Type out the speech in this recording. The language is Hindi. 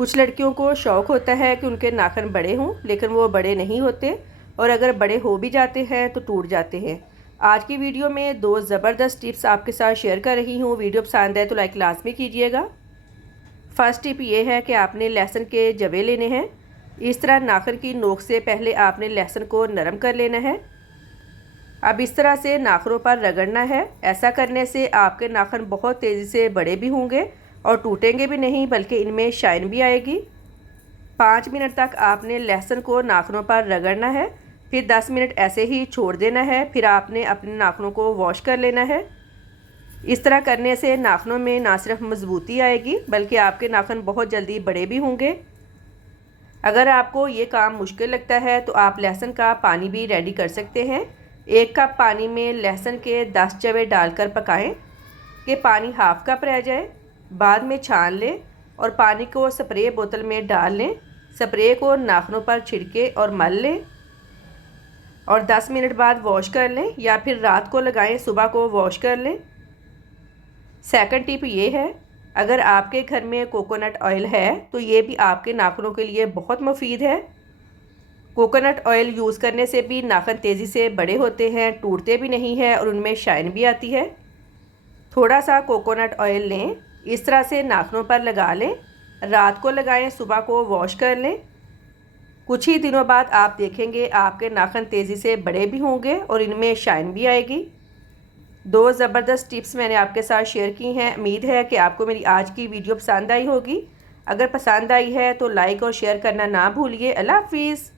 कुछ लड़कियों को शौक़ होता है कि उनके नाखून बड़े हों, लेकिन वो बड़े नहीं होते और अगर बड़े हो भी जाते हैं तो टूट जाते हैं। आज की वीडियो में 2 ज़बरदस्त टिप्स आपके साथ शेयर कर रही हूँ। वीडियो पसंद है तो लाइक लाजमी कीजिएगा। फर्स्ट टिप ये है कि आपने लहसुन के जवे लेने हैं। इस तरह नाखून की नोक से पहले आपने लहसुन को नरम कर लेना है। अब इस तरह से नाखूनों पर रगड़ना है। ऐसा करने से आपके नाखून बहुत तेज़ी से बड़े भी होंगे और टूटेंगे भी नहीं, बल्कि इनमें शाइन भी आएगी। 5 मिनट तक आपने लहसुन को नाखूनों पर रगड़ना है, फिर 10 मिनट ऐसे ही छोड़ देना है। फिर आपने अपने नाखूनों को वॉश कर लेना है। इस तरह करने से नाखूनों में ना सिर्फ मजबूती आएगी, बल्कि आपके नाखून बहुत जल्दी बड़े भी होंगे। अगर आपको ये काम मुश्किल लगता है तो आप लहसुन का पानी भी रेडी कर सकते हैं। 1 कप पानी में लहसुन के 10 जवे डालकर पकाएं कि पानी हाफ कप रह जाए। बाद में छान लें और पानी को स्प्रे बोतल में डाल लें। स्प्रे को नाखूनों पर छिड़के और मल लें और 10 मिनट बाद वॉश कर लें, या फिर रात को लगाएं, सुबह को वॉश कर लें। सेकंड टिप ये है, अगर आपके घर में कोकोनट ऑयल है तो ये भी आपके नाखूनों के लिए बहुत मुफीद है। कोकोनट ऑयल यूज़ करने से भी नाखून तेज़ी से बड़े होते हैं, टूटते भी नहीं हैं और उनमें शाइन भी आती है। थोड़ा सा कोकोनट ऑयल लें, इस तरह से नाखूनों पर लगा लें। रात को लगाएं, सुबह को वॉश कर लें। कुछ ही दिनों बाद आप देखेंगे आपके नाखून तेज़ी से बड़े भी होंगे और इनमें शाइन भी आएगी। 2 ज़बरदस्त टिप्स मैंने आपके साथ शेयर की हैं। उम्मीद है कि आपको मेरी आज की वीडियो पसंद आई होगी। अगर पसंद आई है तो लाइक और शेयर करना ना भूलिए। अल्लाह हाफिज़।